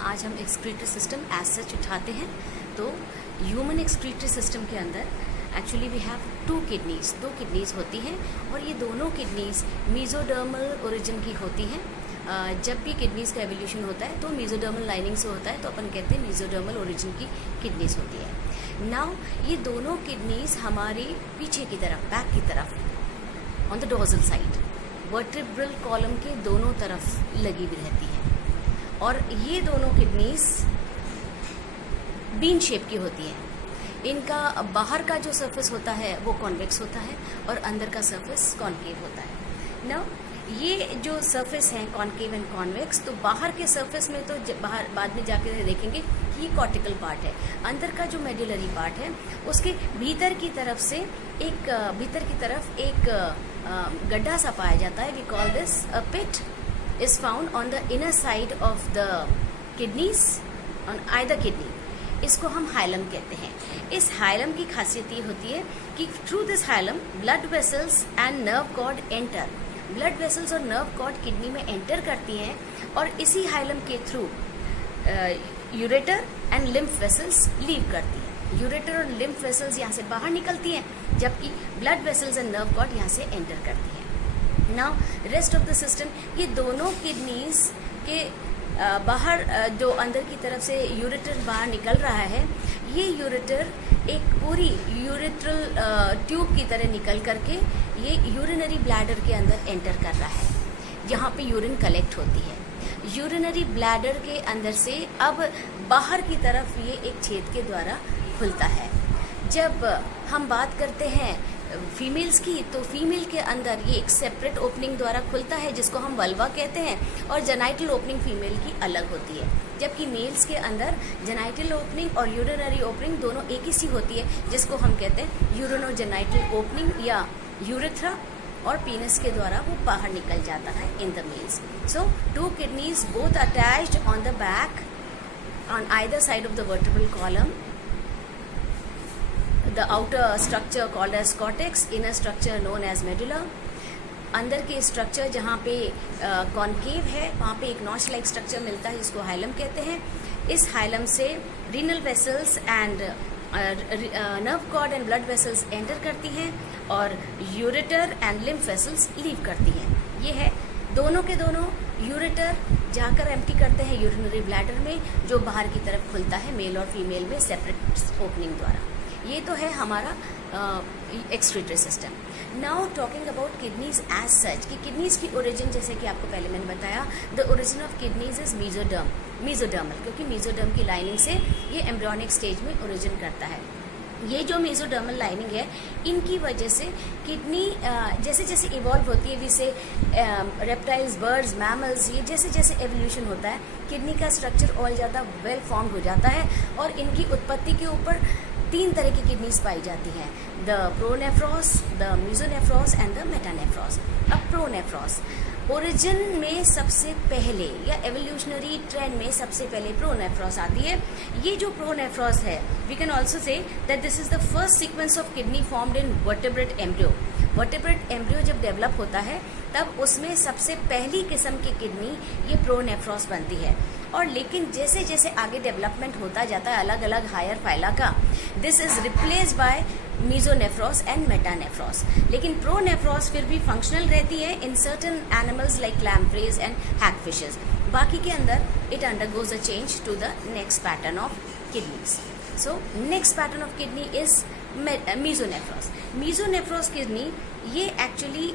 आज हम excretory system as such उठाते हैं। तो ह्यूमन एक्सक्रीटरी सिस्टम के अंदर एक्चुअली वी हैव दो किडनीज होती हैं और ये दोनों किडनीज मीजोडर्मल ओरिजिन की होती हैं। जब भी किडनीज का एवोल्यूशन होता है तो मीजोडर्मल लाइनिंग से होता है, तो अपन कहते हैं मीजोडर्मल ओरिजिन की किडनीज होती है। नाउ ये दोनों किडनीज हमारे पीछे की तरफ, बैक की तरफ, on the dorsal side, vertebral column के दोनों तरफ लगी हुई रहती है और ये दोनों किडनीज बीन शेप की होती हैं। इनका बाहर का जो सरफेस होता है वो कॉन्वेक्स होता है और अंदर का सरफेस कॉन्केव होता है। ना ये जो सरफेस है कॉन्केव एंड कॉन्वेक्स, तो बाहर के सरफेस में तो बाहर बाद में जाकर देखेंगे कि ये कॉर्टिकल पार्ट है। अंदर का जो मेडुलरी पार्ट है उसके भीतर की तरफ एक गड्ढा सा पाया जाता है। We call this a pit is found on the inner side of the kidneys, on either kidney. इसको हम हाइलम कहते हैं। इस हाइलम की खासियत ये होती है कि through this hilum blood vessels and nerve cord enter. Blood vessels और नर्व कॉर्ड किडनी में एंटर करती हैं और इसी हाइलम के through ureter and lymph vessels leave करती हैं। यूरेटर और लिम्फ वेसल्स यहाँ से बाहर निकलती हैं, जबकि blood vessels and nerve cord यहाँ से एंटर करती हैं। Now rest of the system, ये दोनों किडनीज के बाहर जो अंदर की तरफ से यूरेटर बाहर निकल रहा है, ये यूरेटर एक पूरी यूरेट्रल ट्यूब की तरह निकल करके ये यूरिनरी ब्लैडर के अंदर एंटर कर रहा है, जहाँ पे यूरिन कलेक्ट होती है। यूरिनरी ब्लैडर के अंदर से अब बाहर की तरफ ये एक छेद के द्वारा खुलता है। जब हम बात करते हैं फीमेल्स की, तो फीमेल के अंदर ये एक सेपरेट ओपनिंग द्वारा खुलता है जिसको हम वल्वा कहते हैं, और जेनाइटल ओपनिंग फीमेल की अलग होती है। जबकि मेल्स के अंदर जेनाइटल ओपनिंग और यूरिनरी ओपनिंग दोनों एक ही सी होती है, जिसको हम कहते हैं यूरिनोजेनाइटल ओपनिंग या यूरेथ्रा, और पीनस के द्वारा वो बाहर निकल जाता है in the mails. So to kidneys both attached on the back on either side of the vertebral column, the outer structure called as cortex, inner structure known as medulla। अंदर के स्ट्रक्चर जहाँ पे कॉन्केव है वहाँ पे एक notch like structure मिलता है जिसको हाइलम कहते हैं। इस हाइलम से renal vessels and nerve cord and blood vessels enter करती हैं और ureter and lymph vessels leave करती हैं। ये है दोनों के दोनों। यूरेटर जाकर एम्प्टी करते हैं यूरिनरी ब्लैडर में, जो बाहर की तरफ खुलता है मेल और फीमेल में सेपरेट ओपनिंग द्वारा। ये तो है हमारा excretory system. Now talking about kidneys as such, कि किडनीज की ओरिजिन, जैसे कि आपको पहले मैंने बताया, the origin of kidneys is mesodermal, क्योंकि मीजोडर्म की लाइनिंग से ये एम्ब्रियोनिक स्टेज में ओरिजिन करता है। ये जो मीजोडर्मल लाइनिंग है, इनकी वजह से किडनी जैसे जैसे इवॉल्व होती है, जैसे रेप्टाइल्स, बर्ड्स, मैमल्स, ये जैसे जैसे एवोल्यूशन होता है, किडनी का स्ट्रक्चर और ज़्यादा वेल फॉर्म हो जाता है और इनकी उत्पत्ति के ऊपर 3 तरह की किडनीज पाई जाती हैं, द प्रोनेफ्रॉस, द मीजोनेफ्रॉस एंड द मेटानेफ्रॉस। अब प्रोनेफ्रॉस ओरिजिन में सबसे पहले, या एवोल्यूशनरी ट्रेंड में सबसे पहले प्रोनेफ्रॉस आती है। ये जो प्रोनेफ्रॉस है, we can also say that this is the first sequence of kidney formed in vertebrate embryo. Vertebrate embryo जब डेवलप होता है तब उसमें सबसे पहली किस्म की किडनी ये प्रोनेफ्रॉस बनती है। और लेकिन जैसे जैसे आगे डेवलपमेंट होता जाता है अलग अलग हायर फाइला का, this is replaced by mesonephros and metanephros. लेकिन प्रोनेफ्रॉस फिर भी फंक्शनल रहती है in certain animals like lampreys and hagfishes. बाकी के अंदर it undergoes a change to the next pattern of kidneys. So next pattern of kidney is mesonephros. Mesonephros kidney ये actually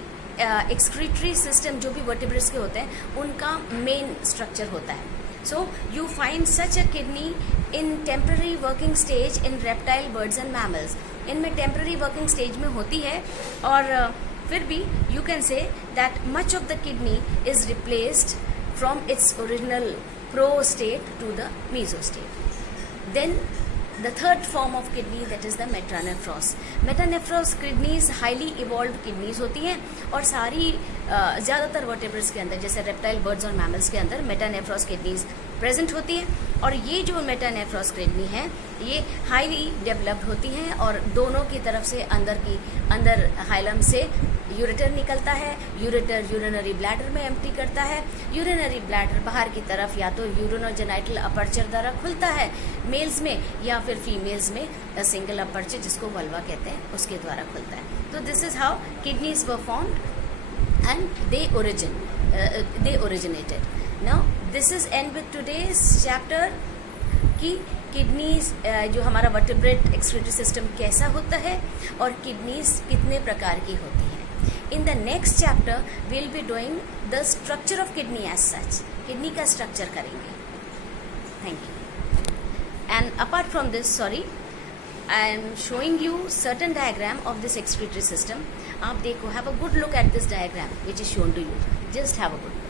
excretory system जो भी वर्टिब्रेट्स के होते हैं उनका मेन स्ट्रक्चर होता है। So you find such a kidney in temporary working stage in reptile, birds and mammals। इनमें temporary working stage में होती है और फिर भी you can say that much of the kidney is replaced from its original pro state to the meso state। Then the third form of kidney, that is the metanephros। metanephros kidneys highly evolved kidneys होती हैं और सारी ज़्यादातर vertebrates के अंदर, जैसे reptile, birds और mammals के अंदर मेटानेफ्रॉस किडनीज प्रेजेंट होती हैं। और ये जो मेटानेफ्रॉस किडनी है ये हाईली डेवलप्ड होती हैं और दोनों की तरफ से अंदर हाइलम से यूरेटर निकलता है। यूरेटर यूरिनरी ब्लैडर में एम्प्टी करता है। यूरिनरी ब्लैडर बाहर की तरफ या तो यूरिनोजेनाइटल अपर्चर द्वारा खुलता है मेल्स में, या फिर फीमेल्स में सिंगल अपर्चर जिसको वल्वा कहते हैं उसके द्वारा खुलता है। तो this is how kidneys were formed and they originated. Now this is and with today's chapter कि किडनीज जो हमारा वर्टिब्रेट एक्सक्रीटरी सिस्टम कैसा होता है और किडनीज कितने प्रकार की होती हैं। In the next chapter will be doing the structure of kidney as such, kidney का स्ट्रक्चर करेंगे। Thank you. And apart from this, sorry, I am showing you certain diagram of this excretory system. आप देखो, have a good look at this diagram which is shown to you, just have a good